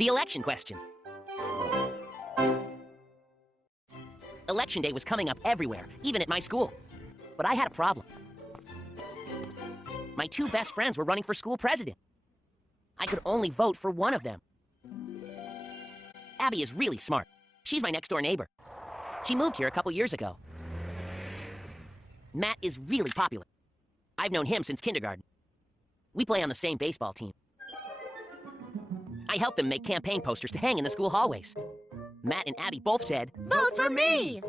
The election question. Election day was coming up everywhere, even at my school. But I had a problem. My two best friends were running for school president. I could only vote for one of them. Abby is really smart. She's my next-door neighbor. She moved here a couple years ago. Matt is really popular. I've known him since kindergarten. We play on the same baseball team. I helped them make campaign posters to hang in the school hallways. Matt and Abby both said, "Vote for me!"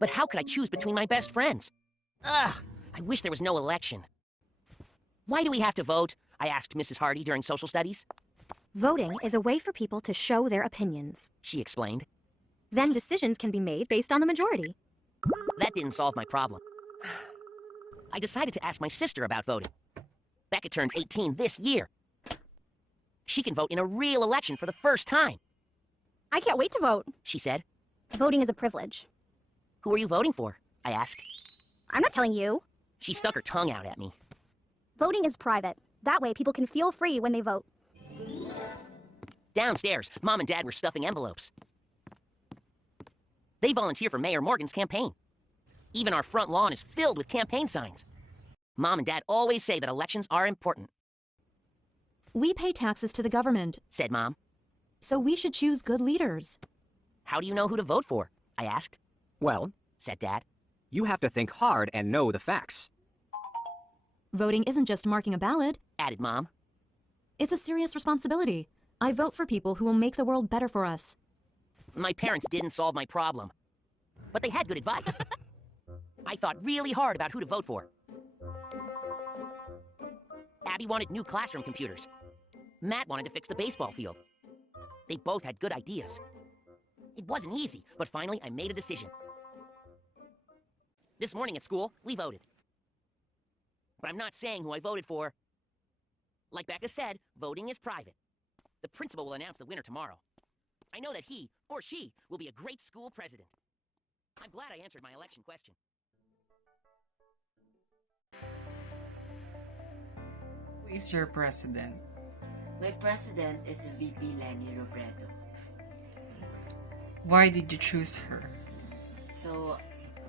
But how could I choose between my best friends? Ugh, I wish there was no election. Why do we have to vote? I asked Mrs. Hardy during social studies. Voting is a way for people to show their opinions. She explained. Then decisions can be made based on the majority. That didn't solve my problem. I decided to ask my sister about voting. Becca turned 18 this year. She can vote in a real election for the first time, I can't wait to vote. she said. Voting is a privilege. Who are you voting for? I asked. I'm not telling you. She stuck her tongue out at me. Voting is private. That way people can feel free when they vote. Downstairs, Mom and Dad were stuffing envelopes. They volunteer for Mayor Morgan's campaign. Even our front lawn is filled with campaign signs. Mom and Dad always say that elections are important, We pay taxes to the government, said Mom. so we should choose good leaders. How do you know who to vote for? I asked, Well, said Dad. you have to think hard and know the facts. Voting isn't just marking a ballot, Added Mom. it's a serious responsibility. I vote for people who will make the world better for us. My parents didn't solve my problem, but they had good advice. I thought really hard about who to vote for. Abby wanted new classroom computers. Matt wanted to fix the baseball field. They both had good ideas. It wasn't easy, but finally I made a decision. This morning at school, we voted. But I'm not saying who I voted for. Like Becca said, voting is private. The principal will announce the winner tomorrow. I know that he, or she, will be a great school president. I'm glad I answered my election question. Who is your president? My president is VP Lenny Robredo. Why did you choose her? So,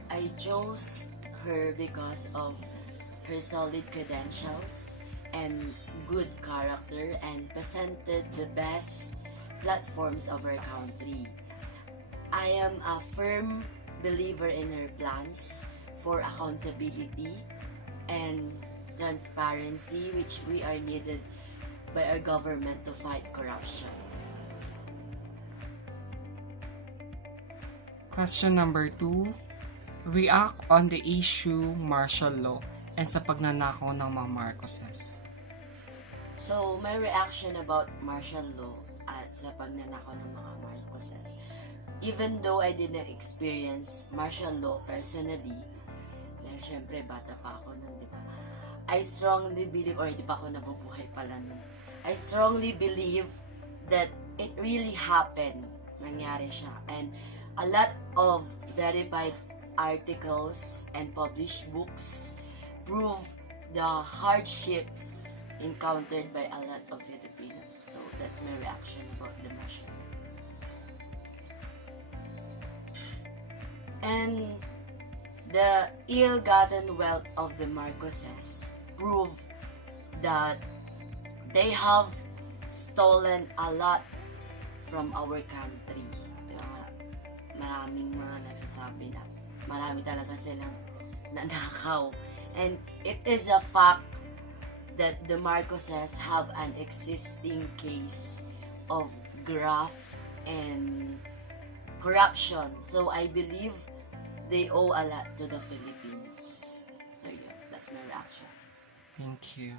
I chose her because of her solid credentials and good character and presented the best platforms of our country. I am a firm believer in her plans for accountability and transparency, which we are needed by our government to fight corruption. Question number 2. React on the issue martial law and sa pagnanakaw ng mga Marcoses. So, my reaction about martial law at sa pagnanakaw ng mga Marcoses, even though I didn't experience martial law personally, dahil syempre bata pa ako nun, di ba? I strongly believe, or di pa ako nabubuhay pala nun, I strongly believe that it really happened, nangyari siya, and a lot of verified articles and published books prove the hardships encountered by a lot of Filipinos. So that's my reaction about the martial law. And the ill-gotten wealth of the Marcoses prove that they have stolen a lot from our country. Maraming mga nagsasabi na marami talaga silang nanakaw. And it is a fact that the Marcoses have an existing case of graft and corruption. So I believe they owe a lot to the Philippines. So yeah, that's my reaction. Thank you.